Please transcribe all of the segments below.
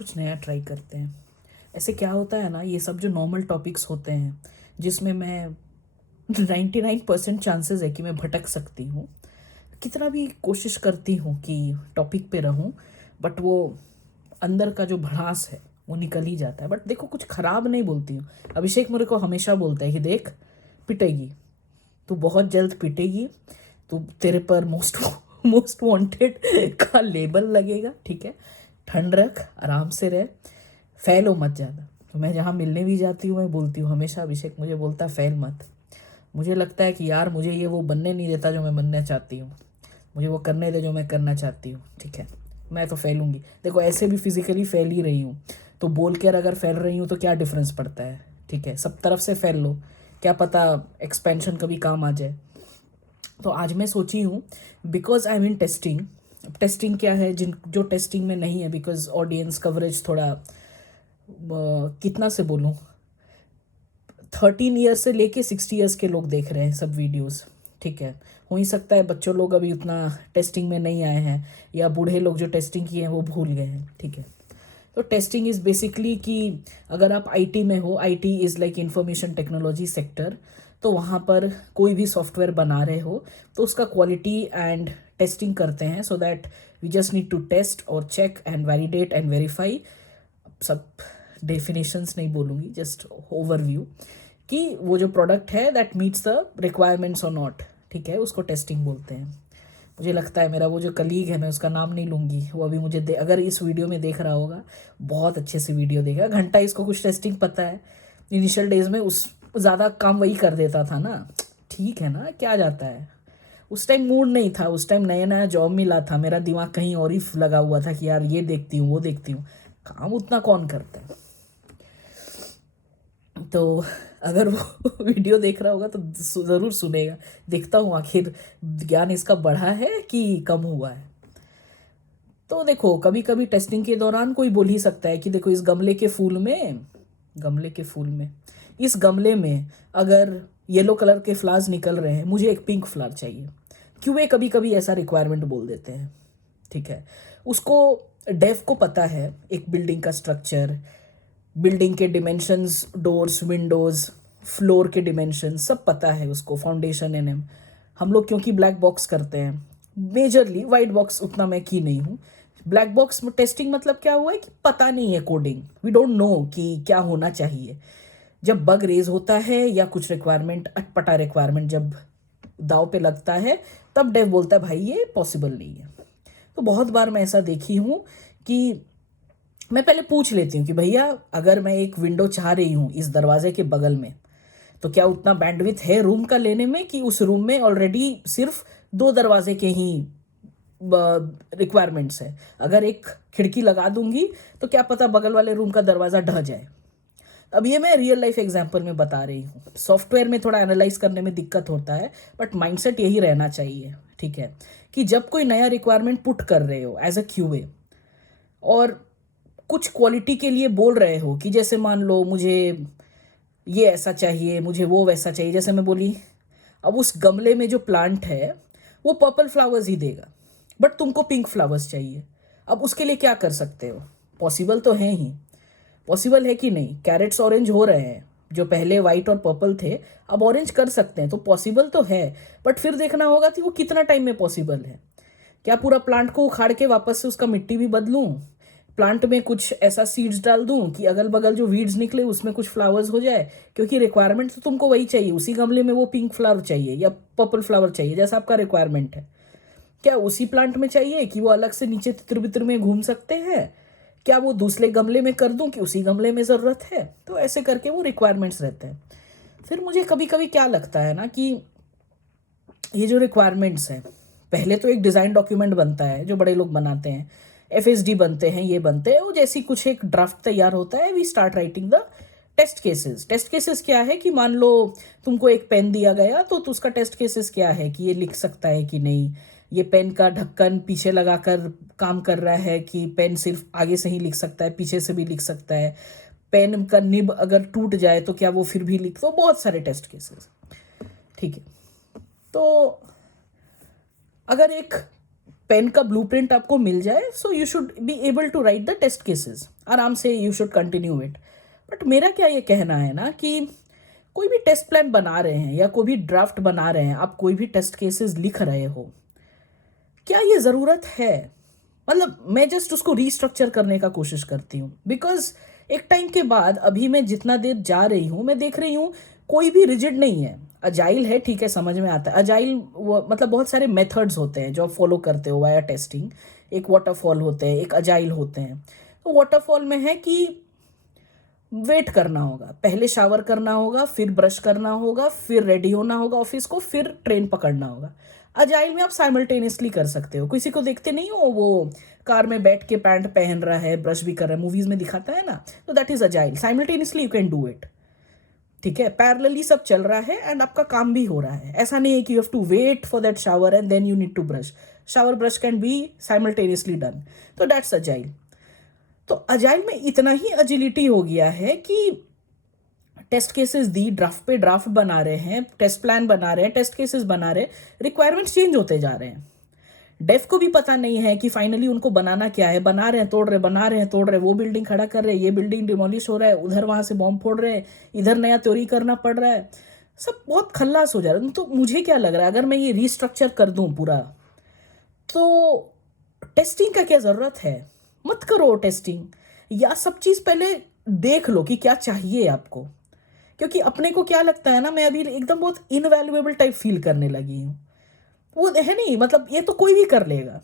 कुछ नया ट्राई करते हैं। ऐसे क्या होता है ना, ये सब जो नॉर्मल टॉपिक्स होते हैं जिसमें मैं 99% चांसेस है कि मैं भटक सकती हूँ। कितना भी कोशिश करती हूँ कि टॉपिक पे रहूँ, बट वो अंदर का जो भड़ास है वो निकल ही जाता है। बट देखो, कुछ खराब नहीं बोलती हूँ। अभिषेक मेरे को हमेशा बोलता है कि देख, पिटेगी, तू बहुत जल्द पिटेगी, तो तेरे पर मोस्ट मोस्ट वांटेड का लेबल लगेगा, ठीक है। ठंड रख, आराम से रह, फैल हो मत ज़्यादा। तो मैं जहाँ मिलने भी जाती हूँ मैं बोलती हूँ हमेशा, अभिषेक मुझे बोलता है फैल मत। मुझे लगता है कि यार मुझे ये वो बनने नहीं देता जो मैं बनना चाहती हूँ, मुझे वो करने दे जो मैं करना चाहती हूँ, ठीक है। मैं तो फैलूंगी। देखो, ऐसे भी फिजिकली फैल ही रही हूँ, तो बोल कर अगर फैल रही हूँ तो क्या डिफरेंस पड़ता है, ठीक है। सब तरफ से फैल लो, क्या पता एक्सपेंशन कभी काम आ जाए। तो आज मैं सोची हूँ, बिकॉज आई मीन टेस्टिंग। अब टेस्टिंग क्या है, जिन जो टेस्टिंग में नहीं है, बिकॉज ऑडियंस कवरेज थोड़ा कितना से बोलूँ, 13 ईयर्स से लेके 60 ईयर्स के लोग देख रहे हैं सब वीडियोस, ठीक है। हो ही सकता है बच्चों लोग अभी उतना टेस्टिंग में नहीं आए हैं, या बूढ़े लोग जो टेस्टिंग किए हैं वो भूल गए हैं, ठीक है। तो टेस्टिंग इज़ बेसिकली कि अगर आप आईटी में हो, IT is like information technology sector, तो वहाँ पर कोई भी सॉफ्टवेयर बना रहे हो तो उसका क्वालिटी एंड टेस्टिंग करते हैं, so that we just need to test और check and validate and verify. सब डेफिनेशंस नहीं बोलूँगी, जस्ट ओवरव्यू, कि वो जो प्रोडक्ट है दैट मीट्स द रिक्वायरमेंट्स और नॉट, ठीक है, उसको टेस्टिंग बोलते हैं। मुझे लगता है मेरा वो जो कलीग है, मैं उसका नाम नहीं लूँगी, वो अभी मुझे अगर इस वीडियो में देख रहा होगा, बहुत अच्छे से वीडियो देखेगा। घंटा इसको कुछ टेस्टिंग पता है। इनिशियल डेज में उस ज़्यादा काम वही कर देता था ना, ठीक है ना, क्या जाता है। उस टाइम मूड नहीं था, उस टाइम नया नया जॉब मिला था, मेरा दिमाग कहीं और ही लगा हुआ था कि यार ये देखती हूँ वो देखती हूँ। काम उतना कौन करता है। तो अगर वो वीडियो देख रहा होगा तो ज़रूर सुनेगा। देखता हूँ आखिर ज्ञान इसका बढ़ा है कि कम हुआ है। तो देखो, कभी कभी टेस्टिंग के दौरान कोई बोल ही सकता है कि देखो, इस गमले में अगर येलो कलर के फ्लावर्स निकल रहे हैं, मुझे एक पिंक फ्लावर चाहिए। क्यों कभी कभी ऐसा रिक्वायरमेंट बोल देते हैं, ठीक है। उसको डेव को पता है एक बिल्डिंग का स्ट्रक्चर, बिल्डिंग के डिमेंशंस, डोर्स, विंडोज, फ्लोर के डिमेंशंस सब पता है उसको, फाउंडेशन एनएम। हम लोग क्योंकि ब्लैक बॉक्स करते हैं मेजरली, वाइट बॉक्स उतना मैं की नहीं हूँ। ब्लैक बॉक्स में टेस्टिंग मतलब क्या हुआ है कि पता नहीं है कोडिंग, वी डोंट नो कि क्या होना चाहिए। जब बग रेज होता है या कुछ रिक्वायरमेंट, अटपटा रिक्वायरमेंट जब दाव पे लगता है, तब डेव बोलता है भाई ये पॉसिबल नहीं है। तो बहुत बार मैं ऐसा देखी हूँ कि मैं पहले पूछ लेती हूँ कि भैया, अगर मैं एक विंडो चाह रही हूँ इस दरवाजे के बगल में, तो क्या उतना बैंडविथ है रूम का लेने में, कि उस रूम में ऑलरेडी सिर्फ दो दरवाजे के ही रिक्वायरमेंट्स है। अगर एक खिड़की लगा दूंगी तो क्या पता बगल वाले रूम का दरवाज़ा ढह जाए। अब ये मैं रियल लाइफ एग्जांपल में बता रही हूँ। सॉफ्टवेयर में थोड़ा एनालाइज करने में दिक्कत होता है, बट माइंडसेट यही रहना चाहिए, ठीक है, कि जब कोई नया रिक्वायरमेंट पुट कर रहे हो एज अ क्यूए, और कुछ क्वालिटी के लिए बोल रहे हो, कि जैसे मान लो मुझे ये ऐसा चाहिए, मुझे वो वैसा चाहिए, जैसे मैं बोली, अब उस गमले में जो प्लांट है वो पर्पल फ्लावर्स ही देगा, बट तुमको पिंक फ्लावर्स चाहिए। अब उसके लिए क्या कर सकते हो, पॉसिबल तो है ही, पॉसिबल है कि नहीं। कैरेट्स ऑरेंज हो रहे हैं, जो पहले वाइट और पर्पल थे अब ऑरेंज कर सकते हैं, तो पॉसिबल तो है। बट फिर देखना होगा कि वो कितना टाइम में पॉसिबल है। क्या पूरा प्लांट को उखाड़ के वापस से उसका मिट्टी भी बदलूं, प्लांट में कुछ ऐसा सीड्स डाल दूं कि अगल बगल जो वीड्स निकले उसमें कुछ फ्लावर्स हो जाए, क्योंकि रिक्वायरमेंट तो तुमको वही चाहिए, उसी गमले में वो पिंक फ्लावर चाहिए या पर्पल फ्लावर चाहिए जैसा आपका रिक्वायरमेंट है। क्या उसी प्लांट में चाहिए कि वो अलग से नीचे तितर बितर में घूम सकते हैं, क्या वो दूसरे गमले में कर दूं कि उसी गमले में ज़रूरत है। तो ऐसे करके वो रिक्वायरमेंट्स रहते हैं। फिर मुझे कभी कभी क्या लगता है ना, कि ये जो रिक्वायरमेंट्स हैं, पहले तो एक डिज़ाइन डॉक्यूमेंट बनता है जो बड़े लोग बनाते हैं, एफएसडी बनते हैं, ये बनते हैं, वो जैसी कुछ एक ड्राफ्ट तैयार होता है, we start writing the test cases. Test cases क्या है कि मान लो तुमको एक पेन दिया गया, तो उसका टेस्ट केसेस क्या है कि ये लिख सकता है कि नहीं, ये पेन का ढक्कन पीछे लगाकर काम कर रहा है, कि पेन सिर्फ आगे से ही लिख सकता है, पीछे से भी लिख सकता है, पेन का निब अगर टूट जाए तो क्या वो फिर भी लिख, तो बहुत सारे टेस्ट केसेस, ठीक है। तो अगर एक पेन का ब्लूप्रिंट आपको मिल जाए, so you should be able to write the test cases, आराम से you should continue it. But मेरा क्या ये कहना है ना कि कोई भी टेस्ट प्लान बना रहे हैं या कोई भी ड्राफ्ट बना रहे हैं, आप कोई भी टेस्ट केसेस लिख रहे हो, क्या ये ज़रूरत है? मतलब मैं जस्ट उसको रीस्ट्रक्चर करने का कोशिश करती हूँ, बिकॉज एक टाइम के बाद अभी मैं जितना देर जा रही हूँ मैं देख रही हूँ कोई भी रिजिड नहीं है। अजाइल है, ठीक है, समझ में आता है। अजाइल मतलब बहुत सारे मेथड्स होते हैं जो आप फॉलो करते हो वाया टेस्टिंग। एक वाटरफॉल होते हैं, एक अजाइल होते हैं। तो वाटरफॉल में है कि वेट करना होगा, पहले शावर करना होगा, फिर ब्रश करना होगा, फिर रेडी होना होगा ऑफिस को, फिर ट्रेन पकड़ना होगा। अजाइल में आप साइमल्टेनियसली कर सकते हो, किसी को देखते नहीं हो वो कार में बैठ के पैंट पहन रहा है, ब्रश भी कर रहा है, मूवीज में दिखाता है ना, तो that is agile. Simultaneously you can do it, ठीक है, पैरेलली सब चल रहा है एंड आपका काम भी हो रहा है। ऐसा नहीं है कि you have to wait for that shower and then you need to brush. Shower brush can be simultaneously done, तो दैट्स अजाइल। तो अजाइल में इतना ही एजिलिटी हो गया है कि टेस्ट केसेस दी, ड्राफ्ट पे ड्राफ्ट बना रहे हैं, टेस्ट प्लान बना रहे हैं, टेस्ट केसेस बना रहे हैं, रिक्वायरमेंट्स चेंज होते जा रहे हैं। डेफ को भी पता नहीं है कि फाइनली उनको बनाना क्या है। बना रहे हैं, तोड़ रहे, बना रहे हैं, तोड़ रहे, वो बिल्डिंग खड़ा कर रहे हैं, ये बिल्डिंग डिमोलिश हो रहा है, उधर वहां से बॉम्ब फोड़ रहे हैं, इधर नया थ्योरी करना पड़ रहा है, सब बहुत खल्लास हो जा रहा है। तो मुझे क्या लग रहा है, अगर मैं ये रीस्ट्रक्चर कर दूं पूरा, तो टेस्टिंग का क्या जरूरत है? मत करो टेस्टिंग, या सब चीज पहले देख लो कि क्या चाहिए आपको। क्योंकि अपने को क्या लगता है ना, मैं अभी एकदम बहुत इनवैल्यूएबल टाइप फील करने लगी हूँ। वो है नहीं, मतलब ये तो कोई भी कर लेगा,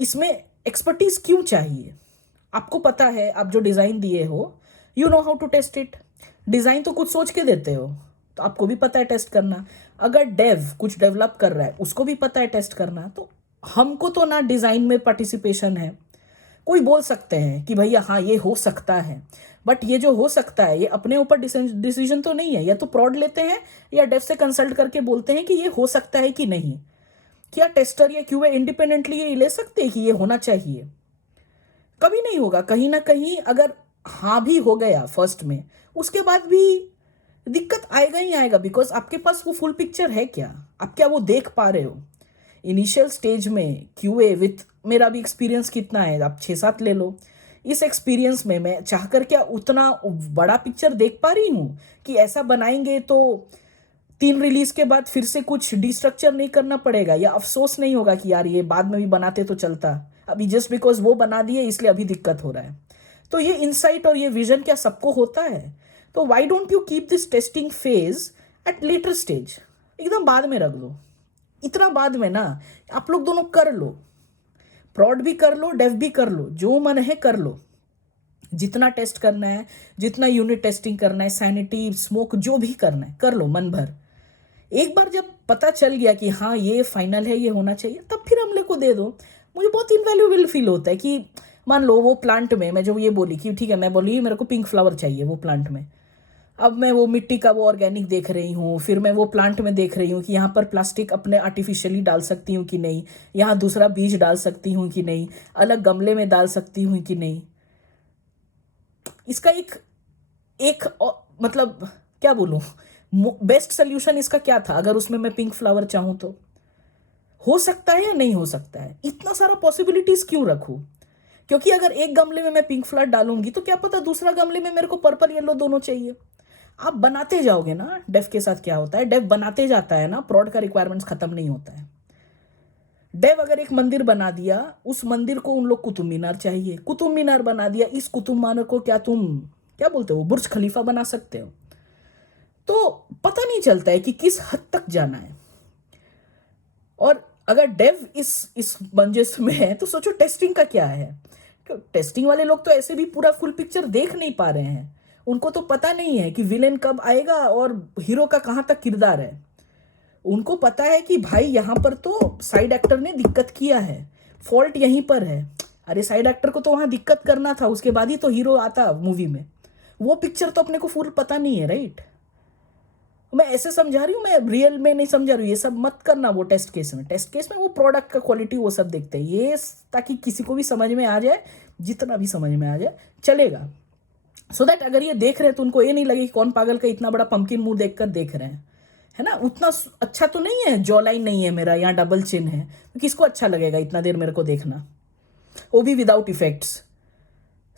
इसमें एक्सपर्टीज क्यों चाहिए? आपको पता है, आप जो डिजाइन दिए हो, you know how to test it. Design तो कुछ सोच के देते हो, तो आपको भी पता है टेस्ट करना। अगर डेव कुछ डेवलप कर रहा है, उसको भी पता है टेस्ट करना। तो हमको तो ना डिजाइन में पार्टिसिपेशन है। कोई बोल सकते हैं कि भैया हाँ ये हो सकता है, बट ये जो हो सकता है ये अपने ऊपर डिसीजन तो नहीं है। या तो प्रॉड लेते हैं या डेव से कंसल्ट करके बोलते हैं कि ये हो सकता है कि नहीं। क्या टेस्टर या क्यूए इंडिपेंडेंटली ये ले सकते हैं कि ये होना चाहिए? कभी नहीं होगा। कहीं ना कहीं अगर हाँ भी हो गया फर्स्ट में, उसके बाद भी दिक्कत आएगा ही आएगा, बिकॉज आपके पास वो फुल पिक्चर है क्या? आप क्या वो देख पा रहे हो? इनिशियल स्टेज में क्यूए विथ, मेरा भी एक्सपीरियंस कितना है, आप 6-7 ले लो। इस एक्सपीरियंस में मैं चाहकर क्या उतना बड़ा पिक्चर देख पा रही हूँ कि ऐसा बनाएंगे तो 3 रिलीज के बाद फिर से कुछ डिस्ट्रक्चर नहीं करना पड़ेगा, या अफसोस नहीं होगा कि यार ये बाद में भी बनाते तो चलता, अभी जस्ट बिकॉज वो बना दिए इसलिए अभी दिक्कत हो रहा है। तो ये इंसाइट और ये विजन क्या सबको होता है? तो why don't you keep this testing phase at later stage, एकदम बाद में रख लो। इतना बाद में ना, आप लोग दोनों कर लो, प्रॉड भी कर लो, डेव भी कर लो, जो मन है कर लो। जितना टेस्ट करना है, जितना यूनिट टेस्टिंग करना है, सैनिटी, स्मोक, जो भी करना है कर लो मन भर। एक बार जब पता चल गया कि हाँ ये फाइनल है, ये होना चाहिए, तब फिर हमले को दे दो। मुझे बहुत इनवैल्यूएबल फील होता है कि मान लो वो प्लांट में मैं जो ये बोली कि ठीक है, मैं बोली मेरे को पिंक फ्लावर चाहिए वो प्लांट में, अब मैं वो मिट्टी का वो ऑर्गेनिक देख रही हूँ, फिर मैं वो प्लांट में देख रही हूँ कि यहाँ पर प्लास्टिक अपने आर्टिफिशियली डाल सकती हूँ कि नहीं, यहाँ दूसरा बीज डाल सकती हूँ कि नहीं, अलग गमले में डाल सकती हूँ कि नहीं। इसका एक एक मतलब क्या बोलूँ, बेस्ट सोल्यूशन इसका क्या था? अगर उसमें मैं पिंक फ्लावर चाहूँ तो हो सकता है या नहीं हो सकता है? इतना सारा पॉसिबिलिटीज क्यों रखूँ? क्योंकि अगर एक गमले में मैं पिंक फ्लावर डालूंगी तो क्या पता दूसरा गमले में मेरे को पर्पल येलो दोनों चाहिए। आप बनाते जाओगे ना। डेफ के साथ क्या होता है, डेफ बनाते जाता है ना, प्रॉड का रिक्वायरमेंट्स खत्म नहीं होता है। डेव अगर एक मंदिर बना दिया, उस मंदिर को उन लोग कुतुब मीनार चाहिए, कुतुब मीनार बना दिया, इस कुतुब मीनार को क्या तुम क्या बोलते हो, बुर्ज खलीफा बना सकते हो। तो पता नहीं चलता है कि किस हद तक जाना है। और अगर डेव इस बंजिश में है तो सोचो टेस्टिंग का क्या है। टेस्टिंग वाले लोग तो ऐसे भी पूरा फुल पिक्चर देख नहीं पा रहे हैं। उनको तो पता नहीं है कि विलेन कब आएगा और हीरो का कहां तक किरदार है। उनको पता है कि भाई यहां पर तो साइड एक्टर ने दिक्कत किया है, फॉल्ट यहीं पर है। अरे साइड एक्टर को तो वहां दिक्कत करना था, उसके बाद ही तो हीरो आता मूवी में। वो पिक्चर तो अपने को फुल पता नहीं है, राइट? मैं ऐसे समझा रही हूँ, मैं रियल में नहीं समझा रही हूँ। ये सब मत करना वो टेस्ट केस में। टेस्ट केस में वो प्रोडक्ट का क्वालिटी वो सब देखते हैं, ये ताकि किसी को भी समझ में आ जाए, जितना भी समझ में आ जाए चलेगा। सो दैट अगर ये देख रहे हैं तो उनको ये नहीं लगे कि कौन पागल का इतना बड़ा पंपकिन मुंह देखकर देख रहे हैं, है ना, उतना अच्छा तो नहीं है, जॉ लाइन नहीं है मेरा, यहाँ डबल चिन है, तो किसको अच्छा लगेगा इतना देर मेरे को देखना, वो भी विदाउट इफेक्ट्स।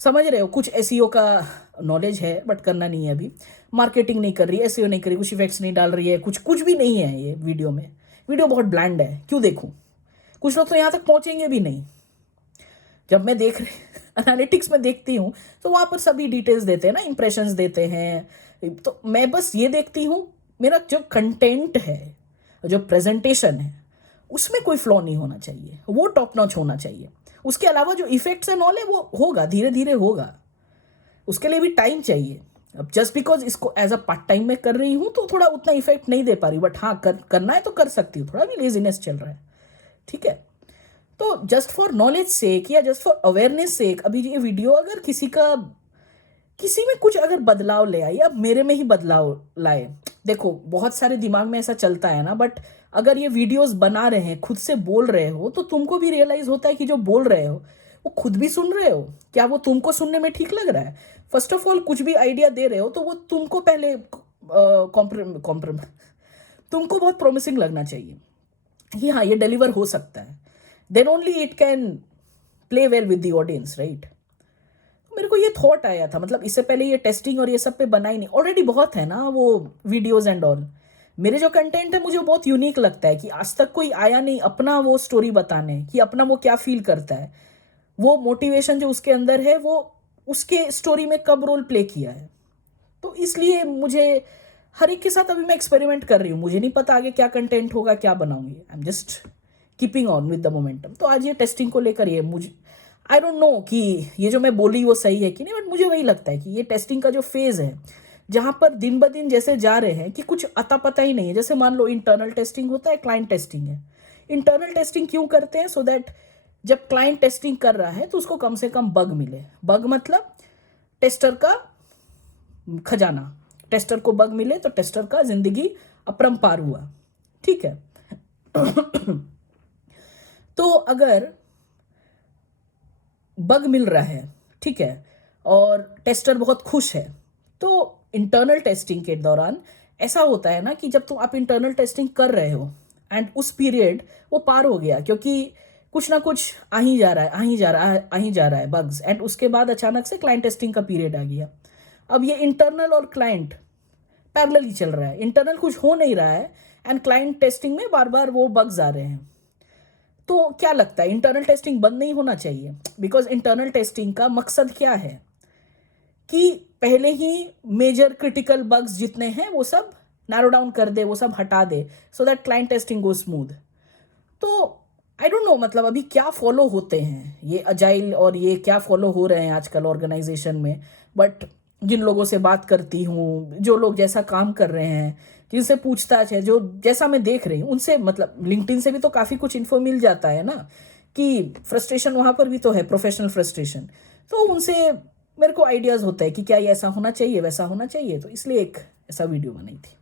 समझ रहे हो, कुछ एसईओ का नॉलेज है बट करना नहीं है अभी, मार्केटिंग नहीं कर रही है, एसईओ नहीं कर रही, कुछ इफेक्ट्स नहीं डाल रही है, कुछ भी नहीं है ये वीडियो में, वीडियो बहुत ब्लैंड है, क्यों देखूं। कुछ लोग तो यहाँ तक पहुंचेंगे भी नहीं। जब मैं देख रही एनालिटिक्स में देखती हूँ तो वहाँ पर सभी डिटेल्स देते हैं ना, इंप्रेशंस देते हैं, तो मैं बस ये देखती हूँ मेरा जो कंटेंट है, जो प्रेजेंटेशन है, उसमें कोई फ्लॉ नहीं होना चाहिए, वो टॉप नॉच होना चाहिए। उसके अलावा जो इफेक्ट्स एंड ऑल है वो होगा, धीरे धीरे होगा, उसके लिए भी टाइम चाहिए। अब जस्ट बिकॉज इसको एज अ पार्ट टाइम में कर रही हूँ तो थोड़ा उतना इफेक्ट नहीं दे पा रही, बट हाँ करना है तो कर सकती हूँ, थोड़ा भी लेजीनेस चल रहा है, ठीक है। तो जस्ट फॉर नॉलेज सेक या जस्ट फॉर अवेयरनेस सेक अभी ये वीडियो अगर किसी में कुछ अगर बदलाव ले आई, अब मेरे में ही बदलाव लाए, देखो बहुत सारे दिमाग में ऐसा चलता है ना, बट अगर ये वीडियोस बना रहे हैं, खुद से बोल रहे हो, तो तुमको भी रियलाइज होता है कि जो बोल रहे हो वो खुद भी सुन रहे हो, क्या वो तुमको सुनने में ठीक लग रहा है। फर्स्ट ऑफ ऑल कुछ भी आइडिया दे रहे हो तो वो तुमको पहले तुमको बहुत प्रॉमिसिंग लगना चाहिए कि हाँ ये डिलीवर हो सकता है, then only it can play well with the audience, right. मेरे को ये थॉट आया था, मतलब इससे पहले ये टेस्टिंग और ये सब पे बना ही नहीं, ऑलरेडी बहुत है ना वो वीडियोस एंड ऑल। मेरे जो कंटेंट है मुझे बहुत यूनिक लगता है कि आज तक कोई आया नहीं अपना वो स्टोरी बताने कि अपना वो क्या फील करता है, वो मोटिवेशन जो उसके अंदर है वो उसके स्टोरी में कब रोल प्ले किया है। तो इसलिए मुझे हर एक के साथ अभी मैं एक्सपेरिमेंट कर रही हूँ, मुझे नहीं पता आगे क्या कंटेंट होगा, क्या बनाऊंगी, I am just keeping on with the momentum. तो आज ये टेस्टिंग को लेकर ये मुझे आई डोंट नो कि ये जो मैं बोली वो सही है कि नहीं, बट मुझे वही लगता है कि ये टेस्टिंग का जो फेज़ है जहाँ पर दिन ब दिन जैसे जा रहे हैं कि कुछ अता पता ही नहीं है। जैसे मान लो इंटरनल टेस्टिंग होता है, क्लाइंट टेस्टिंग है। इंटरनल टेस्टिंग क्यों करते हैं, सो दैट जब क्लाइंट टेस्टिंग कर रहा है तो उसको कम से कम बग मिले, बग मतलब टेस्टर का खजाना, टेस्टर को बग मिले तो टेस्टर का जिंदगी अपरंपार हुआ, ठीक है। तो अगर बग मिल रहा है, ठीक है, और टेस्टर बहुत खुश है, तो इंटरनल टेस्टिंग के दौरान ऐसा होता है ना कि जब आप इंटरनल टेस्टिंग कर रहे हो एंड उस पीरियड वो पार हो गया, क्योंकि कुछ ना कुछ आ ही जा रहा है बग्स, एंड उसके बाद अचानक से क्लाइंट टेस्टिंग का पीरियड आ गया। अब ये इंटरनल और क्लाइंट पैरेलल ही चल रहा है, इंटरनल कुछ हो नहीं रहा है एंड क्लाइंट टेस्टिंग में बार बार वो बग्स आ रहे हैं। तो क्या लगता है, इंटरनल टेस्टिंग बंद नहीं होना चाहिए? बिकॉज इंटरनल टेस्टिंग का मकसद क्या है कि पहले ही मेजर क्रिटिकल बग्स जितने हैं वो सब नैरो डाउन कर दे, वो सब हटा दे, so that client testing go smooth. तो आई डोंट नो, मतलब अभी क्या फॉलो होते हैं ये अजाइल और ये क्या फॉलो हो रहे हैं आजकल ऑर्गेनाइजेशन में, बट जिन लोगों से बात करती हूँ, जो लोग जैसा काम कर रहे हैं, जिनसे पूछताछ है, जो जैसा मैं देख रही हूँ उनसे, मतलब लिंक्डइन से भी तो काफ़ी कुछ इन्फो मिल जाता है ना, कि फ्रस्ट्रेशन वहाँ पर भी तो है, प्रोफेशनल फ्रस्ट्रेशन। तो उनसे मेरे को आइडियाज़ होता है कि क्या ये ऐसा होना चाहिए, वैसा होना चाहिए, तो इसलिए एक ऐसा वीडियो बनाई थी।